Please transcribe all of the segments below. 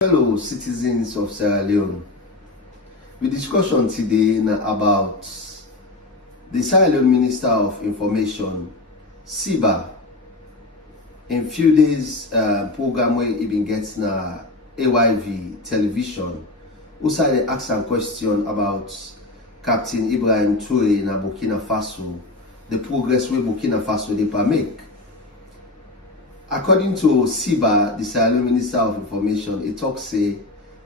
Fellow citizens of Sierra Leone, the discussion today about the Sierra Leone Minister of Information, Siba, in few days program where he been gets na AYV television, who started asking a question about Captain Ibrahim Toure in Burkina Faso, the progress where Burkina Faso they make. According to Siba, the Sierra Leone Minister of Information, it talks say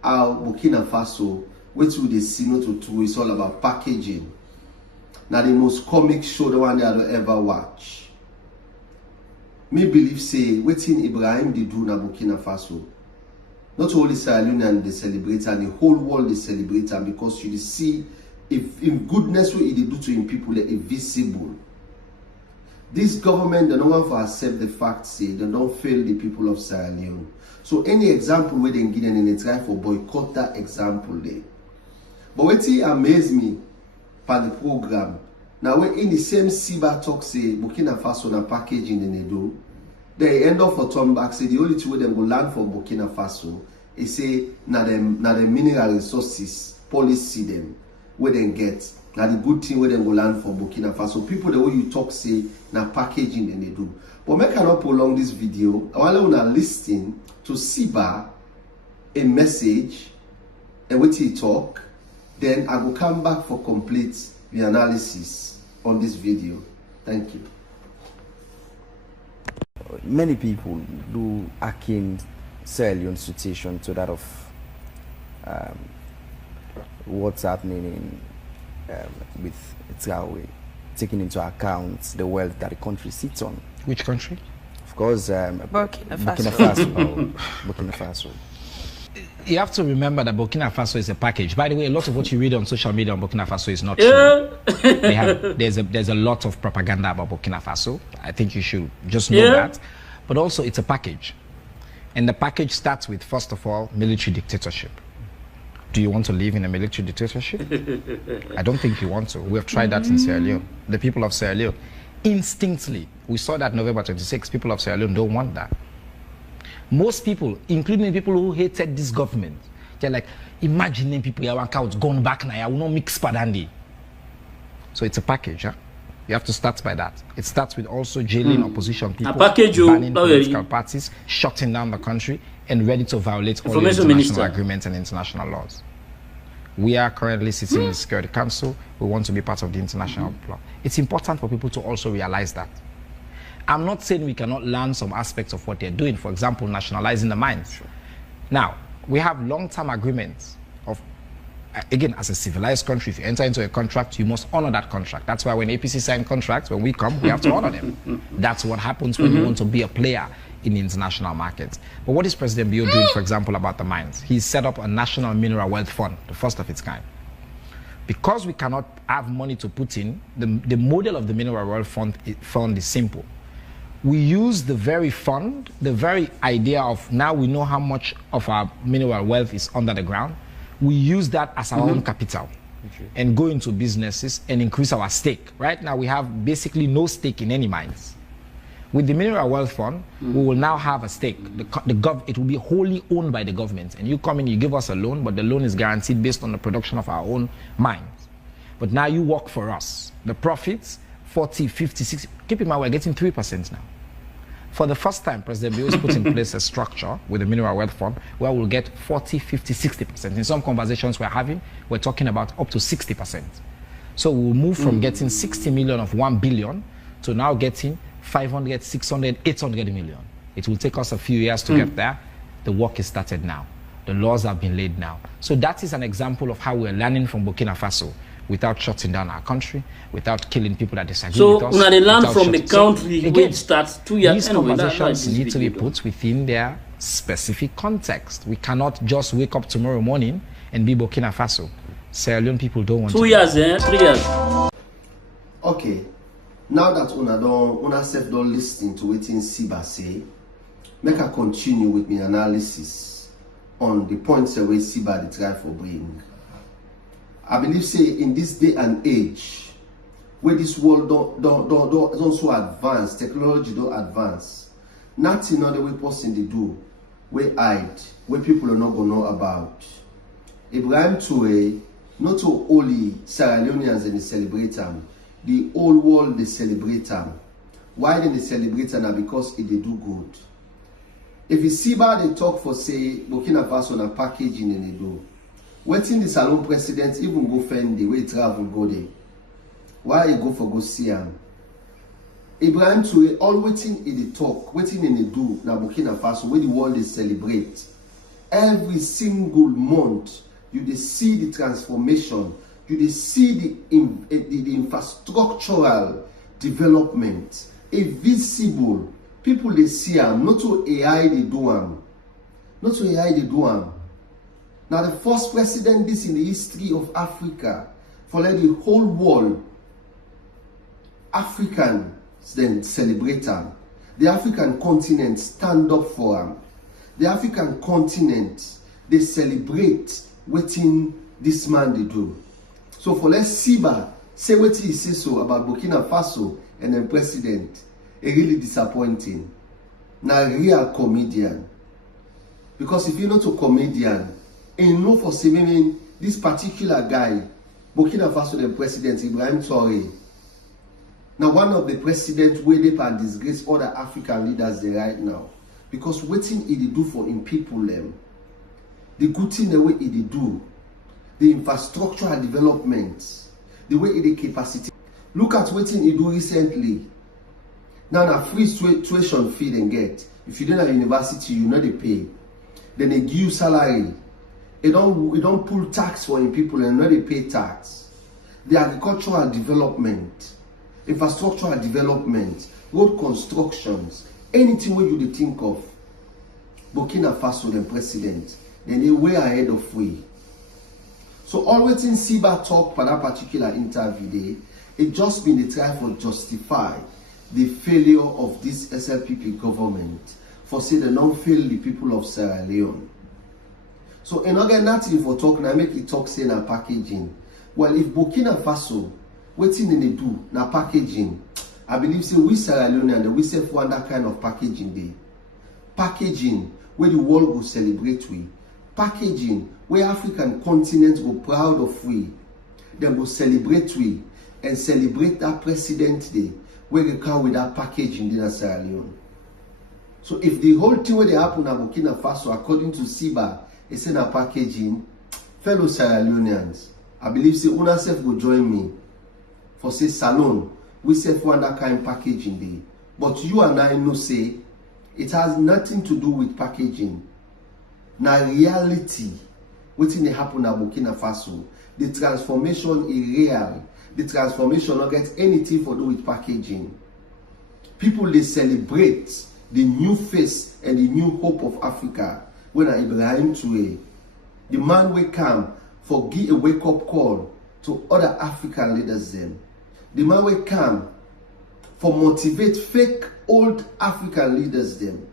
how Burkina Faso, which would they see not to it's all about packaging. Now the most comic show the one that I don't ever watch. Me believe say waiting Ibrahim they do na Burkina Faso. Not only Sierra Leone they celebrate and the whole world they celebrate and because you see if goodness what they do to him people are visible. This government, they don't want to accept the fact, say they don't fail the people of Sierra Leone. So any example where they give them in a try for boycott that example there. But what amazed me by the program, now when in the same Siba talk say Burkina Faso na packaging in the do, they end up for turn back say the only two way them go land for Burkina Faso is say na the mineral resources policy them where they get. Now the good thing where they go land for Burkina Faso. People the way you talk say na packaging then they do. But I cannot prolong this video. I want to listen to Siba a message and what he talk. Then I will come back for complete the analysis on this video. Thank you. Many people do akin Sierra Leone situation to that of what's happening in with Traore, taking into account the wealth that the country sits on. Which country? Of course, Burkina Faso. Burkina Faso. You have to remember that Burkina Faso is a package. By the way, a lot of what you read on social media on Burkina Faso is not true. There's a lot of propaganda about Burkina Faso. I think you should just know that. But also, it's a package. And the package starts with, first of all, military dictatorship. Do you want to live in a military dictatorship? I don't think you want to. We have tried that in Sierra Leone. The people of Sierra Leone, instinctively, we saw that November 26, people of Sierra Leone don't want that. Most people, including people who hated this government, they're like, imagining people here want out, gone back now, I will not mix padandi. So it's a package, huh? You have to start by that. It starts with also jailing opposition people, banning political parties, shutting down the country, and ready to violate all international agreements and international laws. We are currently sitting in the Security Council. We want to be part of the international law. It's important for people to also realize that. I'm not saying we cannot learn some aspects of what they're doing, for example, nationalizing the mines. Sure. Now, we have long-term agreements of, again, as a civilized country, if you enter into a contract, you must honor that contract. That's why when APC sign contracts, when we come, we have to honor them. That's what happens when you want to be a player in the international market. But what is President Bio doing, for example, about the mines? He's set up a national mineral wealth fund, the first of its kind. Because we cannot have money to put in, the model of the mineral wealth fund is simple. We use the very fund, the very idea of now we know how much of our mineral wealth is under the ground. We use that as our own capital and go into businesses and increase our stake. Right now we have basically no stake in any mines. With the Mineral Wealth Fund, we will now have a stake. It will be wholly owned by the government. And you come in, you give us a loan, but the loan is guaranteed based on the production of our own mines. But now you work for us. The profits, 40, 50, 60, keep in mind we're getting 3% now. For the first time, President Bio has put in place a structure with the Mineral Wealth Fund where we'll get 40, 50, 60%. In some conversations we're having, we're talking about up to 60%. So we'll move from getting 60 million of 1 billion to now getting 500, 600, 800 million. It will take us a few years to get there. The work is started now. The laws have been laid now. So that is an example of how we're learning from Burkina Faso without shutting down our country, without killing people that disagree with us. So when they learn from the country, again, it starts 2 years. These conversations need to be put within their specific context. We cannot just wake up tomorrow morning and be Burkina Faso. Sierra Leone people don't want 2 years, 3 years. Okay. Now that una self don't listen to what Siba say, make I continue with my analysis on the points where Siba the try for bring. I believe say in this day and age, where this world don't so advance, technology don't advance, nothing other way person they do we hide, where people are not going to know about. Ibrahim Toure, not only Sierra Leoneans they celebrate him, the whole world they celebrate him. Why they celebrate him? Because they do good. If you see about they talk for say Burkina Faso na packaging and they do. Waiting the Salon president even go fend the way travel go there. Why you go for go see him? Ibrahim Toure all waiting in the talk, waiting in the do na Burkina Faso where the world is celebrate. Every single month you dey see the transformation, you dey see the infrastructural development, a visible. People they see them, not to AI they do them. Not to AI they do them. Now the first president this in the history of Africa for let the whole world Africans then celebrate them. The African continent stand up for them. The African continent they celebrate what this man they do. So for let's see say what he says so about Burkina Faso and the president. Really disappointing. Now real comedian. Because if you're not a comedian, and you know for saying this particular guy, Burkina Faso the president Ibrahim Toure. Now one of the presidents where they can disgrace other African leaders there right now. Because waiting he do for in people them. The good thing the way he do, the infrastructural development, the way he capacity. Look at what he do recently. Now, a free tuition fee they get. If you don't have university, you know they pay. Then they give you salary. They don't pull tax for in people and know they pay tax. The agricultural development, infrastructural development, road constructions, anything where you think of, Burkina Faso the president, then they way ahead of we. So always in Siba talk for that particular interview, it just been the try for justify the failure of this SLPP government for say they don't fail the people of Sierra Leone. So in order nothing for talk now make it talk say na packaging. Well, if Burkina Faso waiting in the do na packaging, I believe say we Sierra Leone and we say for that kind of packaging day. Packaging where the world will celebrate we. Packaging where African continent go proud of we. They will celebrate we and celebrate that President Day. Where they come with that packaging in Sierra Leone. So if the whole thing where they happen in Burkina Faso, according to Siba, is in a packaging, fellow Sierra Leoneans, I believe say una self will join me for say Salon, we say for that kind of packaging day. But you and I know say it has nothing to do with packaging. Now reality, what in happen in Burkina Faso, the transformation is real. The transformation not get anything to do with packaging. People they celebrate the new face and the new hope of Africa when Ibrahim Toure, the man will come for give a wake up call to other African leaders them. The man will come for motivate fake old African leaders them.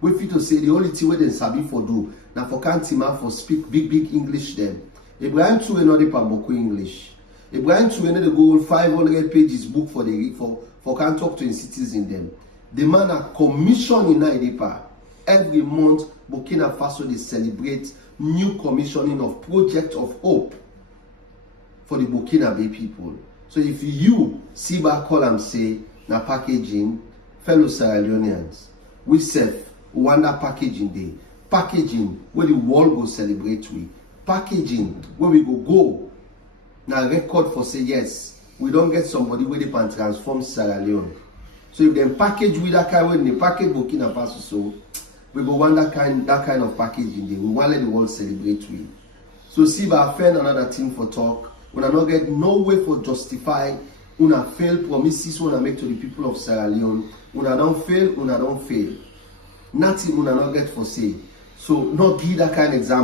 We fit to say the only thing where they sabi for do now for can't for speak big English them. Ibrahim Toure not the English. Ibrahim Toure the go 500 pages book for can talk to citizens them. The man are commissioned in IDEPA. Every month Burkina Faso they celebrate new commissioning of project of hope for the Burkinabe people. So if you see back call and say na packaging, fellow Sierra Leoneans, we serve Rwanda packaging day. Packaging where the world will celebrate we. Packaging where we go. Now record for say yes, we don't get somebody where they can transform Sierra Leone. So if they package with that kind when they package Burkina Faso, so we go want that kind of packaging day. We want let the world celebrate with. So see but I find another thing for talk. When I not get no way for justify una fail promises when I make to the people of Sierra Leone. Una don't fail. Nothing una not get for say. So not give that kind of example.